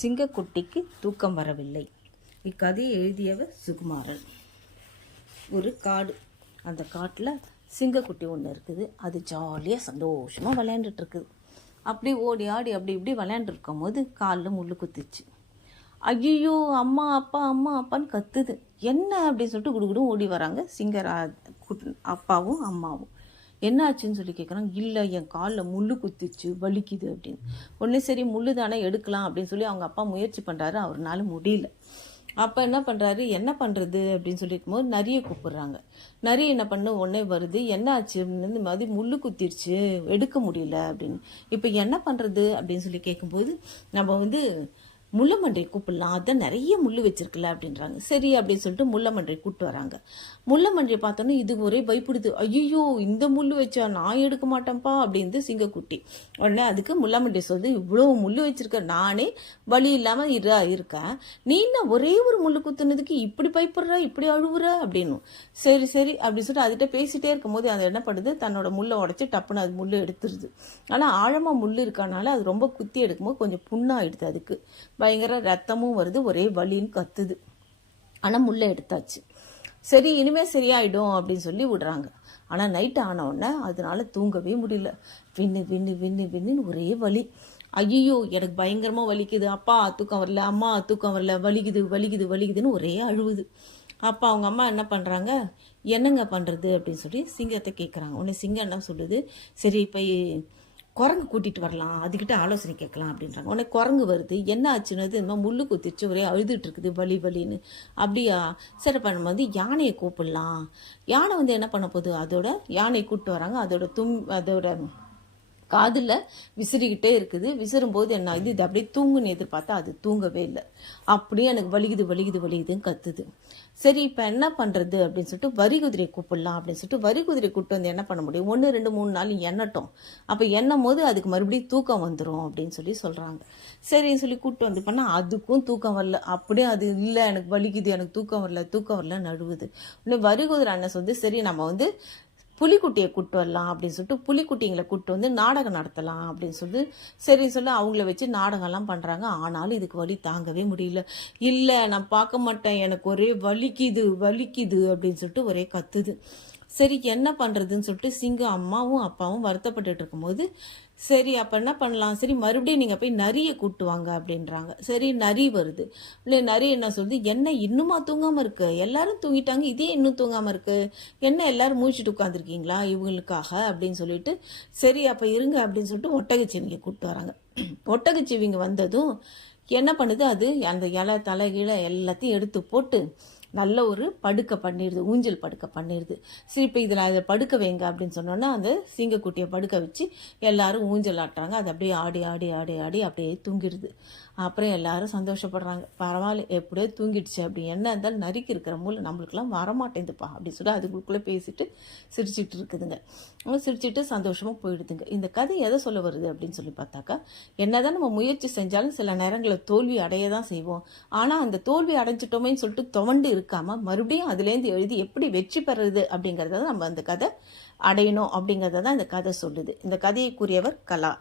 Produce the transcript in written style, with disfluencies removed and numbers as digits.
சிங்கக்குட்டிக்கு தூக்கம் வரவில்லை. இக்கதையை எழுதியவர் சுகுமாரன். ஒரு காடு. அந்த காட்டில் சிங்கக்குட்டி ஒன்று இருக்குது. அது ஜாலியாக சந்தோஷமாக விளையாண்டுட்டு இருக்குது. அப்படி ஓடி ஆடி அப்படி இப்படி விளையாண்டுருக்கும் போது காலில் முள் குத்திச்சு. ஐயோ, அம்மா அப்பா அம்மா அப்பான்னு கத்துது. என்ன அப்படின்னு சொல்லிட்டு குடுகுடும் ஓடி வராங்க அப்பாவும் அம்மாவும். என்ன ஆச்சுன்னு சொல்லி கேட்குறாங்க. இல்லை, என் காலில் முள் குத்திச்சு, வலிக்குது அப்படின்னு. உடனே சரி, முள் தானே எடுக்கலாம் அப்படின்னு சொல்லி அவங்க அப்பா முயற்சி பண்ணுறாரு. அவர்னால முடியல. அப்போ என்ன பண்ணுறாரு, என்ன பண்ணுறது அப்படின்னு சொல்லியிருக்கும் போது நரியை கூப்பிட்றாங்க. நரி என்ன பண்ணு உடனே வருது. என்ன ஆச்சு அப்படின்னு, இந்த மாதிரி முள் குத்திருச்சு, எடுக்க முடியல அப்படின்னு. இப்போ என்ன பண்ணுறது அப்படின்னு சொல்லி கேட்கும்போது, நம்ம முள்ளமன்றை கூப்பிடலாம், அதான் நிறைய முள் வச்சிருக்குல்ல அப்படின்றாங்க. சரி அப்படின்னு சொல்லிட்டு முள்ளமன்றை கூப்பிட்டு வராங்க. முள்ளமன்றை பார்த்தோன்னே இது ஒரே பயப்படுது. ஐயோ, இந்த முள் வச்சா நான் எடுக்க மாட்டேன்ப்பா அப்படின்னு சிங்கக்குட்டி. உடனே அதுக்கு முள்ளமன்றை சொல்லுது, இவ்வளோ முள் வச்சிருக்க, நானே வலி இல்லாமல் இருக்கேன், நீ என்ன ஒரே ஒரு முள் குத்துனதுக்கு இப்படி பயப்படுற, இப்படி அழுவுற அப்படின்னு. சரி சரி அப்படின்னு சொல்லிட்டு அதுகிட்ட பேசிட்டே இருக்கும் போது அது என்ன பண்ணுது, தன்னோட முள்ளை உடச்சி டப்புன்னு அது முள் எடுத்துருது. ஆனால் ஆழமாக முள் இருக்கனால அது ரொம்ப குத்தி எடுக்கும்போது கொஞ்சம் புண்ணாயிடுது. அதுக்கு பயங்கர ரத்தமும் வருது, ஒரே வலின்னு கத்துது. ஆனால் முள்ளை எடுத்தாச்சு. சரி, இனிமே சரியாயிடும் அப்படின்னு சொல்லி விடுறாங்க. ஆனால் நைட்டு ஆன உடனே அதனால தூங்கவே முடியல. வின்னு வின்னு வின்னு வின்னு ஒரே வலி. ஐயோ, எனக்கு பயங்கரமா வலிக்குது, அப்பா தூக்கம் வரல, அம்மா தூக்கம் வரல, வலிக்குது வலிக்குது வலிக்குதுன்னு ஒரே அழுவுது. அப்போ அவங்க அம்மா என்ன பண்ணுறாங்க, என்னங்க பண்ணுறது அப்படின்னு சொல்லி சிங்கத்தை கேட்குறாங்க. உடனே சிங்கம் என்ன சொல்லுது, சரி இப்போ குரங்கு கூட்டிகிட்டு வரலாம், அதுக்கிட்ட ஆலோசனை கேட்கலாம் அப்படின்றாங்க. உடனே குரங்கு வருது. என்ன ஆச்சுன்னு, இந்த மாதிரி முள்ளு குத்திச்சு, ஒரே அழுதுட்டு இருக்குது, வலி வலின்னு. அப்படியா, சரி பண்ணும்போது யானையை கூப்பிடலாம். யானை என்ன பண்ண போகுது, அதோட யானையை கூப்பிட்டு வராங்க. அதோட காதில் விசிறிக்கிட்டே இருக்குது. விசிறும்போது என்ன ஆகுது, இது அப்படியே தூங்குன்னு எதிர்பார்த்தா அது தூங்கவே இல்லை. அப்படியே எனக்கு வலிக்குது வலிக்குது வலிக்குதுன்னு கத்துது. சரி, இப்போ என்ன பண்ணுறது அப்படின்னு சொல்லிட்டு வரிகுதிரையை கூப்பிடலாம் அப்படின்னு சொல்லிட்டு வரிகுதிரை கூப்பிட்டு வந்து என்ன பண்ண முடியும், 1 2 3 நாள் எண்ணட்டும். அப்போ எண்ணும் போது அதுக்கு மறுபடியும் தூக்கம் வந்துடும் அப்படின்னு சொல்கிறாங்க. சரின்னு சொல்லி கூப்பிட்டு வந்து பண்ணால் அதுக்கும் தூக்கம் வரல. அப்படியே அது இல்லை, எனக்கு வலிக்குது, எனக்கு தூக்கம் வரல நழுவுது. இன்னும் வரிகுதிரை அண்ணன் சரி நம்ம புலிக்குட்டியை கூப்பிட்டு வரலாம் அப்படின்னு சொல்லிட்டு புலிக்குட்டிங்களை கூப்பிட்டு வந்து நாடகம் நடத்தலாம் அப்படின்னு சரின்னு சொல்லி அவங்கள வச்சு நாடகம்லாம் பண்ணுறாங்க. ஆனாலும் இதுக்கு வலி தாங்கவே முடியல. இல்லை, நான் பார்க்க மாட்டேன், எனக்கு ஒரே வலிக்குது அப்படின்னு சொல்லிட்டு ஒரே கத்துது. சரி, என்ன பண்ணுறதுன்னு சொல்லிட்டு சிங்கம் அம்மாவும் அப்பாவும் வருத்தப்பட்டுட்டு இருக்கும்போது, சரி அப்போ என்ன பண்ணலாம், சரி மறுபடியும் நீங்கள் போய் நரியை கூப்பிட்டு வாங்க அப்படின்றாங்க. சரி, நரி வருது. இல்லை, நரி என்ன சொல்லுது, என்ன இன்னுமா தூங்காமல் இருக்கு, எல்லாரும் தூங்கிட்டாங்க, இதே இன்னும் தூங்காமல் இருக்கு, என்ன எல்லாரும் மூழ்கிட்டு உட்காந்துருக்கீங்களா இவங்களுக்காக அப்படின்னு சொல்லிட்டு, சரி அப்போ இருங்க அப்படின்னு சொல்லிட்டு ஒட்டகச்சிவிங்க கூப்பிட்டு வராங்க. ஒட்டகச்சிவிங்க வந்ததும் என்ன பண்ணுது, அது அந்த இலை தலை கீழே எல்லாத்தையும் எடுத்து போட்டு நல்ல ஒரு படுக்கை பண்ணிடுது, ஊஞ்சல் படுக்கை பண்ணிடுது. சரி, இப்போ இதில் அதை படுக்க வைங்க அப்படின்னு சொன்னோன்னா அந்த சிங்கக்குட்டியை படுக்க வச்சு எல்லாரும் ஊஞ்சல் ஆட்டுறாங்க. அது அப்படியே ஆடி ஆடி ஆடி ஆடி அப்படியே தூங்கிடுது. அப்புறம் எல்லாரும் சந்தோஷப்படுறாங்க. பரவாயில்ல, எப்படியோ தூங்கிடுச்சு. அப்படி என்ன இருந்தாலும் நரிக்கு இருக்கிற மூலம் நம்மளுக்கெல்லாம் வரமாட்டேங்குதுப்பா அப்படின்னு சொல்லி அதுக்குள்ளே பேசிட்டு சிரிச்சிட்டு இருக்குதுங்க. சிரிச்சிட்டு சந்தோஷமாக போயிடுதுங்க. இந்த கதை எதை சொல்ல வருது அப்படின்னு சொல்லி பார்த்தாக்கா, என்னதான் நம்ம முயற்சி செஞ்சாலும் சில நேரங்களில் தோல்வி அடைய தான் செய்வோம். ஆனால் அந்த தோல்வி அடைஞ்சிட்டோமேன்னு சொல்லிட்டு துவண்டு இருக்காம மறுபடியும் அதுலேருந்து எழுதி எப்படி வெற்றி பெறுறது அப்படிங்கிறத நம்ம அந்த கதை அடையணும் அப்படிங்கிறத தான் இந்த கதை சொல்லுது. இந்த கதையை கூறியவர் கலா.